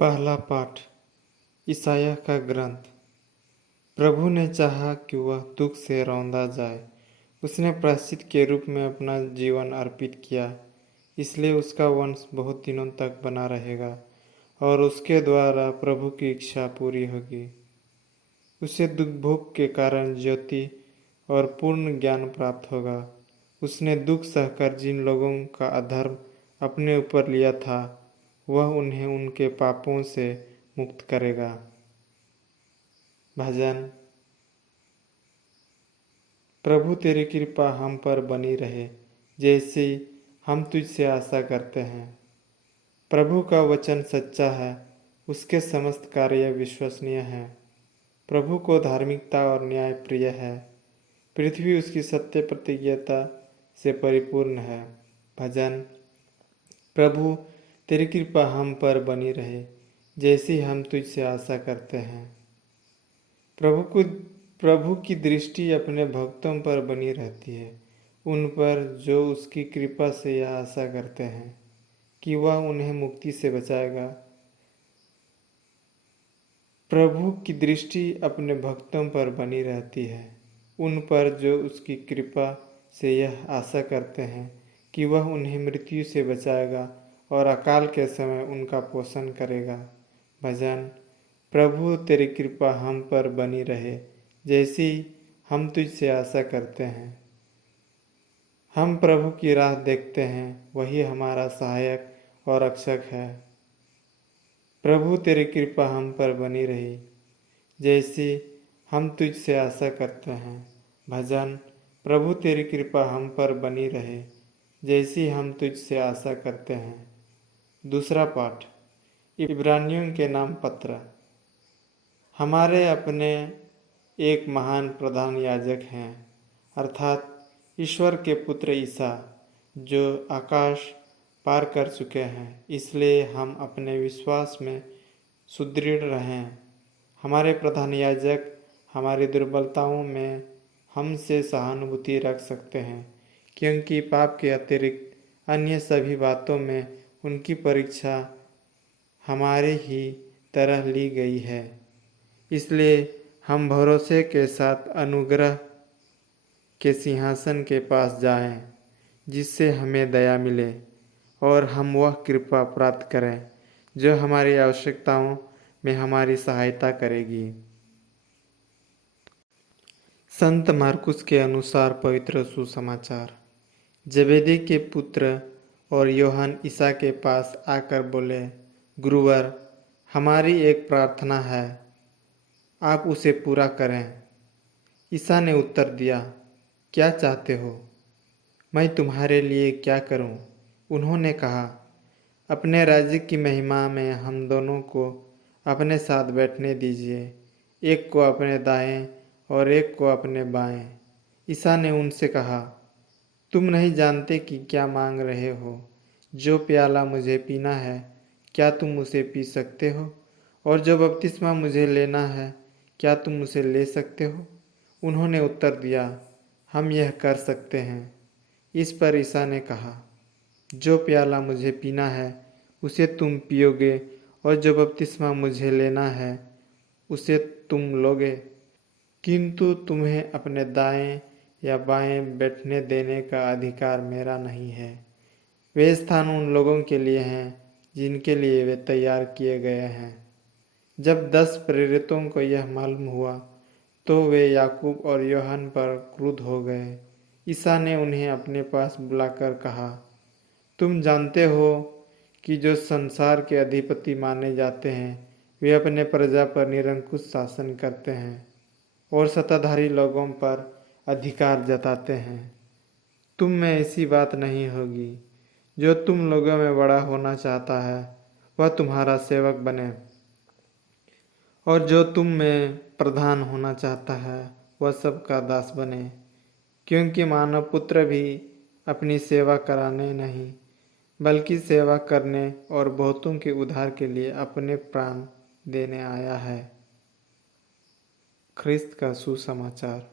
पहला पाठ ईसाया का ग्रंथ। प्रभु ने चाहा कि वह दुख से रौंदा जाए। उसने प्रायश्चित के रूप में अपना जीवन अर्पित किया, इसलिए उसका वंश बहुत दिनों तक बना रहेगा और उसके द्वारा प्रभु की इच्छा पूरी होगी। उसे दुख भोग के कारण ज्योति और पूर्ण ज्ञान प्राप्त होगा। उसने दुख सहकर जिन लोगों का अधर्म अपने ऊपर लिया था, वह उन्हें उनके पापों से मुक्त करेगा। भजन। प्रभु तेरी कृपा हम पर बनी रहे, जैसी हम तुझसे आशा करते हैं। प्रभु का वचन सच्चा है, उसके समस्त कार्य विश्वसनीय हैं। प्रभु को धार्मिकता और न्याय प्रिय है। पृथ्वी उसकी सत्य प्रतिज्ञता से परिपूर्ण है। भजन। प्रभु तेरी कृपा हम पर बनी रहे, जैसी हम तुझसे आशा करते हैं। प्रभु की दृष्टि अपने भक्तों पर बनी रहती है, उन पर जो उसकी कृपा से यह आशा करते हैं कि वह उन्हें मुक्ति से बचाएगा। प्रभु की दृष्टि अपने भक्तों पर बनी रहती है, उन पर जो उसकी कृपा से यह आशा करते हैं कि वह उन्हें मृत्यु से बचाएगा और अकाल के समय उनका पोषण करेगा। भजन। प्रभु तेरी कृपा हम पर बनी रहे, जैसी हम तुझसे आशा करते हैं। हम प्रभु की राह देखते हैं, वही हमारा सहायक और रक्षक है। प्रभु तेरी कृपा हम पर बनी रही, जैसी हम तुझसे आशा करते हैं। भजन। प्रभु तेरी कृपा हम पर बनी रहे, जैसी हम तुझसे आशा करते हैं। दूसरा पाठ इब्रानियों के नाम पत्र। हमारे अपने एक महान प्रधान याजक हैं, अर्थात ईश्वर के पुत्र ईसा, जो आकाश पार कर चुके हैं। इसलिए हम अपने विश्वास में सुदृढ़ रहें। हमारे प्रधान याजक हमारी दुर्बलताओं में हमसे सहानुभूति रख सकते हैं, क्योंकि पाप के अतिरिक्त अन्य सभी बातों में उनकी परीक्षा हमारे ही तरह ली गई है। इसलिए हम भरोसे के साथ अनुग्रह के सिंहासन के पास जाएं, जिससे हमें दया मिले और हम वह कृपा प्राप्त करें जो हमारी आवश्यकताओं में हमारी सहायता करेगी। संत मार्कुस के अनुसार पवित्र सुसमाचार। जबेदी के पुत्र और योहन ईसा के पास आकर बोले, गुरुवर, हमारी एक प्रार्थना है, आप उसे पूरा करें। ईसा ने उत्तर दिया, क्या चाहते हो? मैं तुम्हारे लिए क्या करूं? उन्होंने कहा, अपने राज्य की महिमा में हम दोनों को अपने साथ बैठने दीजिए, एक को अपने दाएं और एक को अपने बाएं। ईसा ने उनसे कहा, तुम नहीं जानते कि क्या मांग रहे हो। जो प्याला मुझे पीना है, क्या तुम उसे पी सकते हो? और जो बपतिस्मा मुझे लेना है, क्या तुम उसे ले सकते हो? उन्होंने उत्तर दिया, हम यह कर सकते हैं। इस पर ईसा ने कहा, जो प्याला मुझे पीना है उसे तुम पियोगे, और जो बपतिस्मा मुझे लेना है उसे तुम लोगे, किंतु तुम्हें अपने दाएं या बाएं बैठने देने का अधिकार मेरा नहीं है। वे स्थान उन लोगों के लिए हैं जिनके लिए वे तैयार किए गए हैं। जब 10 प्रेरितों को यह मालूम हुआ तो वे याकूब और यूहन्ना पर क्रुद्ध हो गए। ईसा ने उन्हें अपने पास बुलाकर कहा, तुम जानते हो कि जो संसार के अधिपति माने जाते हैं वे अपने प्रजा पर निरंकुश शासन करते हैं और सत्ताधारी लोगों पर अधिकार जताते हैं। तुम में ऐसी बात नहीं होगी। जो तुम लोगों में बड़ा होना चाहता है वह तुम्हारा सेवक बने, और जो तुम में प्रधान होना चाहता है वह सबका दास बने। क्योंकि मानव पुत्र भी अपनी सेवा कराने नहीं, बल्कि सेवा करने और बहुतों के उद्धार के लिए अपने प्राण देने आया है। ख्रिस्त का सुसमाचार।